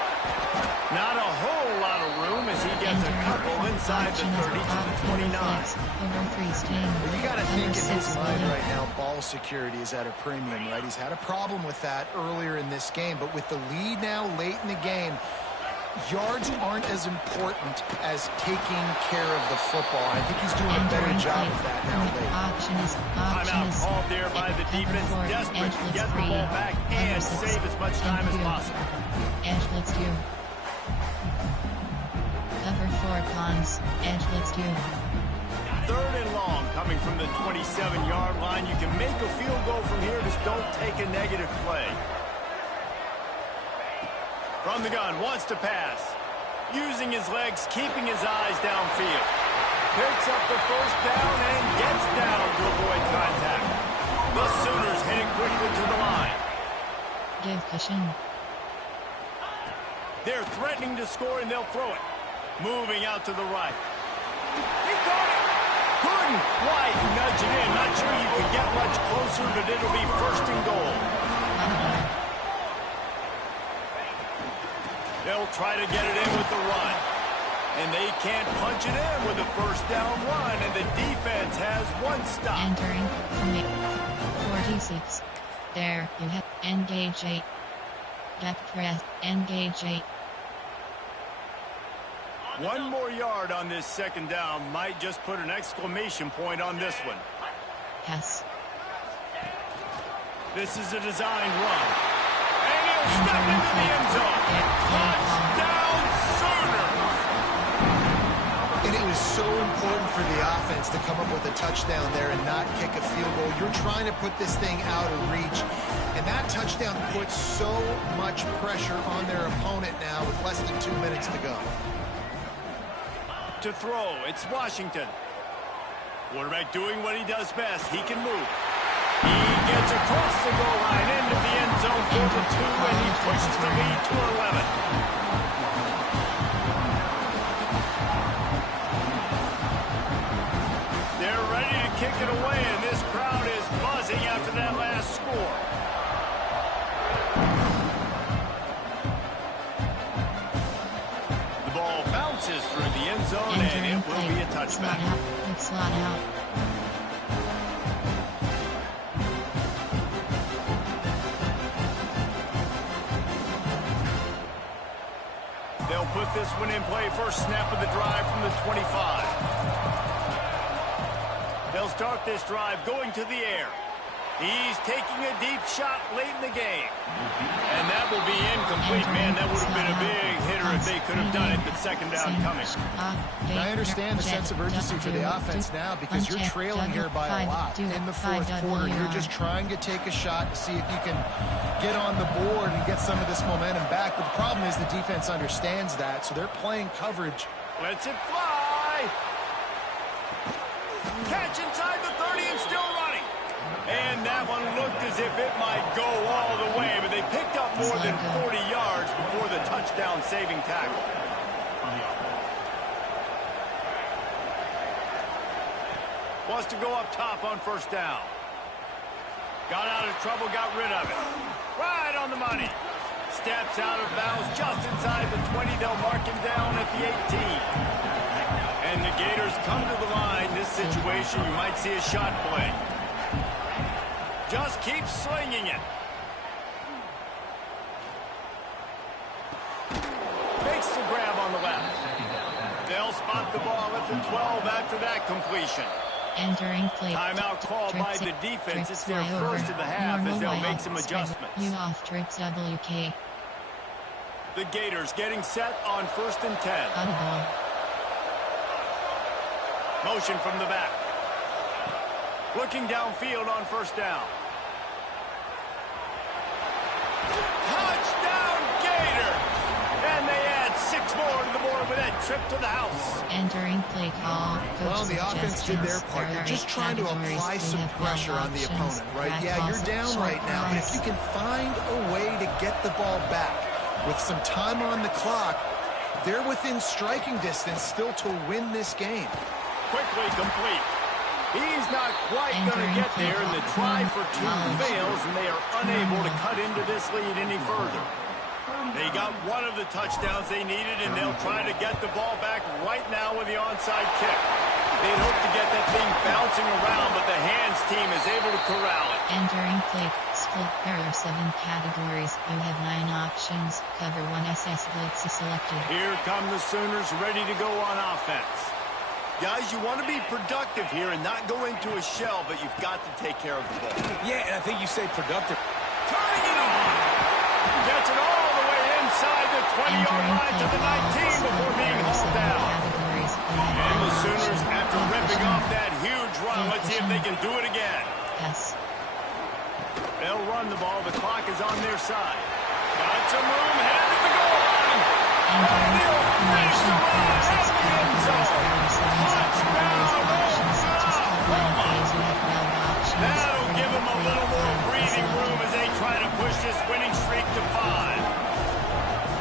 Not a whole lot of room as he gets a couple inside the 30 to the 29. Well, you got to think in his mind right now, ball security is at a premium, right? He's had a problem with that earlier in this game, but with the lead now late in the game, yards aren't as important as taking care of the football. I think he's doing a better job of that now late. Timeout called there by the defense, desperate to get the ball back and save as much time as possible. Edge blitz 2. Cover 4 cons. Edge blitz 2. 3rd and long coming from the 27-yard line. You can make a field goal from here, just don't take a negative play. From the gun, wants to pass. Using his legs, keeping his eyes downfield. Picks up the first down and gets down to avoid contact. The Sooners heading quickly to the line. Give cushion. They're threatening to score, and they'll throw it. Moving out to the right. He caught it. Couldn't quite nudge it in. Not sure you could get much closer, but it'll be 1st and goal. They'll try to get it in with the run. And they can't punch it in with a first down run, and the defense has one stop. Entering 46. There you have engage 8. Back press, engage 8. 1 more yard on this 2nd down. Might just put an exclamation point on this one. Pass. This is a designed run. And he'll step into the end zone. Touchdown, Sooners! And it was so important for the offense to come up with a touchdown there and not kick a field goal. You're trying to put this thing out of reach. And that touchdown puts so much pressure on their opponent now with less than 2 minutes to go. To throw, it's Washington. Quarterback doing what he does best. He can move. He gets across the goal line into the end zone for the 2, and he pushes the lead to 11. They're ready to kick it away, and this crowd is buzzing after that last score. The ball bounces through the end zone, and it will be a touchback. Slot out. They'll put this one in play. First snap of the drive from the 25. They'll start this drive going to the air. He's taking a deep shot late in the game. And that will be incomplete. Man, that would have been a big hitter if they could have done it, but second down coming. I understand the sense of urgency for the offense now because you're trailing here by a lot in the fourth quarter. You're just trying to take a shot to see if you can get on the board and get some of this momentum back. But the problem is the defense understands that, so they're playing coverage. Lets it fly. Catch inside the 30 and still running. And that one looked as if it might go all the way, but they picked up more than 40 yards before the touchdown-saving tackle. Wants to go up top on first down. Got out of trouble, got rid of it. Right on the money. Steps out of bounds just inside the 20. They'll mark him down at the 18. And the Gators come to the line. This situation, you might see a shot play. Just keep slinging it. Makes the grab on the left. They'll spot the ball at the 12 after that completion. Entering play. Timeout called by the defense. It's their first of the half as they'll make some adjustments. You off trips WK. The Gators getting set on 1st and 10. Audible. Motion from the back. Looking downfield on first down. Touchdown Gator! And they add 6 more to the board with that trip to the house. Entering play call. Well, the offense did their part. They're just trying to apply some pressure on the opponent, right? Yeah, you're down right now, but if you can find a way to get the ball back with some time on the clock, they're within striking distance still to win this game. Quickly complete. He's not quite going to get there, and the try for 2 fails, and they are unable to cut into this lead any further. They got one of the touchdowns they needed, and they'll try to get the ball back right now with the onside kick. They'd hope to get that thing bouncing around, but the hands team is able to corral it. Entering play. Split pair of 7 categories. You have 9 options. Cover 1 SS blitz is selected. Here come the Sooners ready to go on offense. Guys, you want to be productive here and not go into a shell, but you've got to take care of the ball. Yeah, and I think you say productive. Turning it on! Gets it all the way inside the 20-yard line to the 19 before being hauled down. And the Sooners, after ripping off that huge run, let's see if they can do it again. Yes. They'll run the ball. The clock is on their side. Got some room, headed to the goal line. And they'll finish the run out of the end zone. That'll give them a little more breathing room as they try to push this winning streak to 5.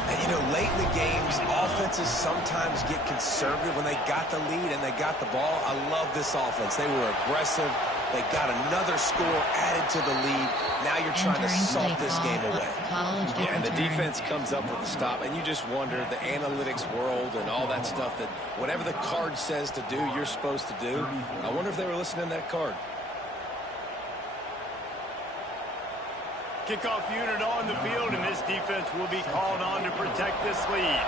And you know, late in the games, offenses sometimes get conservative when they got the lead and they got the ball. I love this offense. They were aggressive. They got another score added to the lead. Now you're trying to salt this game away. Yeah, and the defense comes up with the stop, and you just wonder, the analytics world and all that stuff, that whatever the card says to do, you're supposed to do. I wonder if they were listening to that card. Kickoff unit on the field, and this defense will be called on to protect this lead.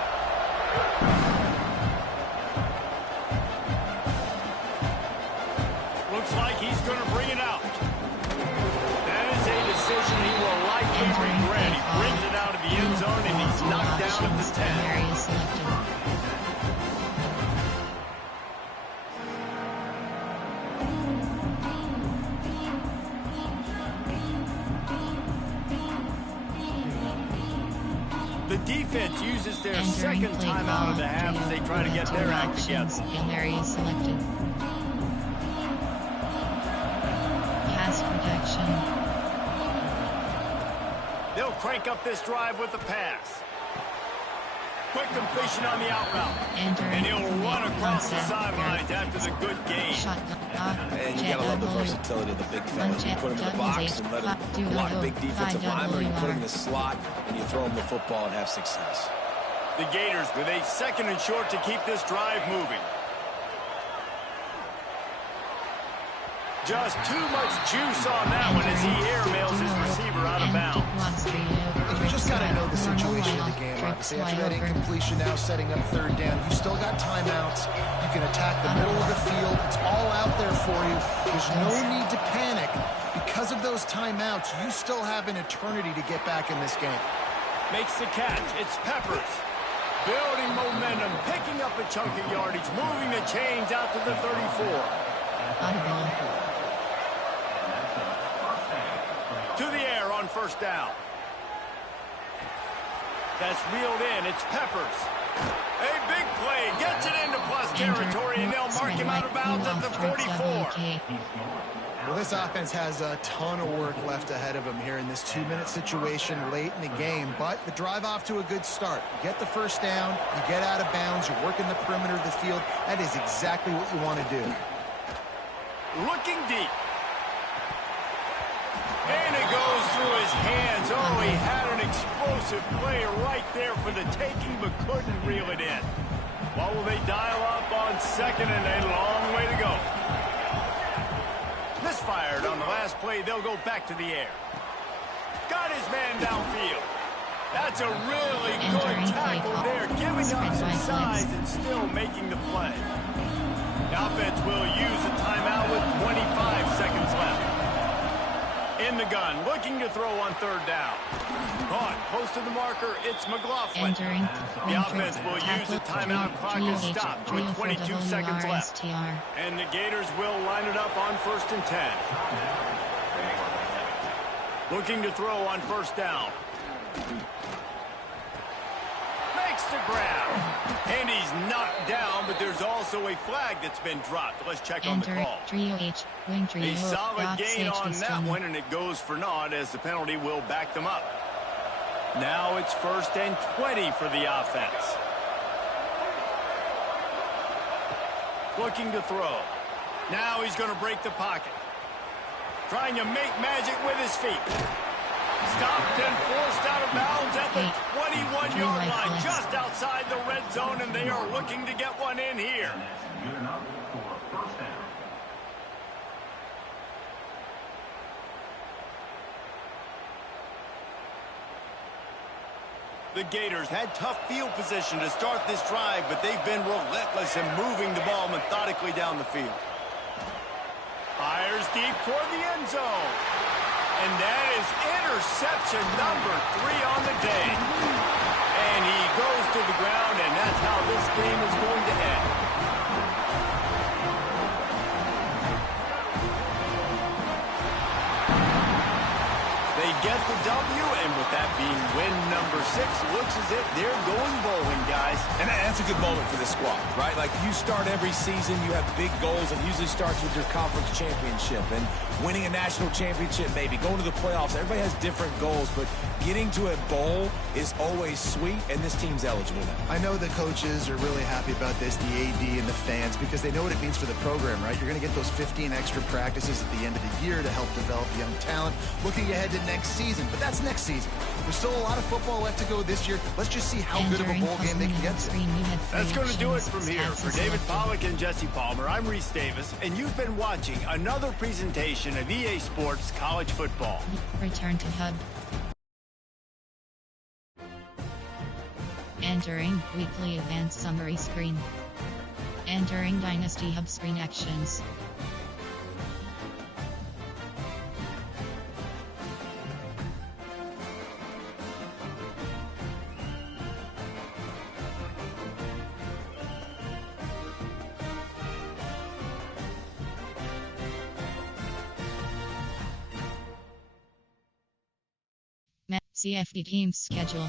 Looks like he's going to bring it out. That is a decision he will likely regret. He brings it out of the end zone, and he's knocked down at the 10. The defense uses their second time out of the half as they try to get their act together. And area selected. action. They'll crank up this drive with the pass. Quick completion on the out route. And he'll run across the sidelines after the good game. And you gotta love the versatility of the big fella. You put him in the box and let him block big defensive linemen, or you put him in the slot and you throw him the football and have success. The Gators with a 2nd and short to keep this drive moving. Just too much juice on that one as he airmails his receiver out of bounds. You just got to know the situation of the game, obviously. After that incompletion now setting up 3rd down, you still got timeouts. You can attack the middle of the field. It's all out there for you. There's no need to panic. Because of those timeouts, you still have an eternity to get back in this game. Makes the catch. It's Peppers. Building momentum, picking up a chunk of yardage, moving the chains out to the 34. To the air on 1st down. That's reeled in. It's Peppers. A big play. Gets it into plus territory, and they'll mark him out of bounds at the 44. Well, this offense has a ton of work left ahead of them here in this 2-minute situation late in the game, but the drive off to a good start. You get the 1st down, you get out of bounds, you're working the perimeter of the field. That is exactly what you want to do. Looking deep. And it goes through his hands. Oh, he had an explosive play right there for the taking, but couldn't reel it in. What will they dial up on 2nd and a long way to go? Misfired on the last play. They'll go back to the air. Got his man downfield. That's a really good tackle there, giving up some size and still making the play. The offense will use a timeout with 25 seconds left. In the gun, looking to throw on 3rd down. Caught close to the marker, it's McLaughlin. The offense will use a timeout. Clock is stopped with 22 seconds left. And the Gators will line it up on 1st and 10. Looking to throw on 1st down. Makes the grab. And he's knocked down, but there's also a flag that's been dropped. Let's check on the call. A solid gain on that one, and it goes for naught as the penalty will back them up. Now it's 1st and 20 for the offense. Looking to throw. Now he's going to break the pocket. Trying to make magic with his feet. Stopped and forced out of bounds at the 21-yard line, just outside the red zone, and they are looking to get one in here. The Gators had tough field position to start this drive, but they've been relentless in moving the ball methodically down the field. Fires deep toward the end zone. And that is interception number 3 on the day. And he goes to the ground, and that's how this game is going to end. They get the W, and with that being win number 6, looks as if they're going bowling, guys. And that's a good moment for this squad, right? Like, you start every season, you have big goals. It usually starts with your conference championship and winning a national championship, maybe going to the playoffs. Everybody has different goals, but getting to a bowl is always sweet, and this team's eligible now. I know the coaches are really happy about this, the AD and the fans, because they know what it means for the program, right? You're going to get those 15 extra practices at the end of the year to help develop young talent. Looking ahead to next season, but that's next season. There's still a lot of football left to go this year. Let's just see how good of a bowl game they can get to. That's going to do it from here. For David Pollack and Jesse Palmer, I'm Reese Davis, and you've been watching another presentation of EA Sports College Football. Return to Hub. Entering Weekly Events Summary Screen. Entering Dynasty Hub Screen Actions. CFD Team Schedule.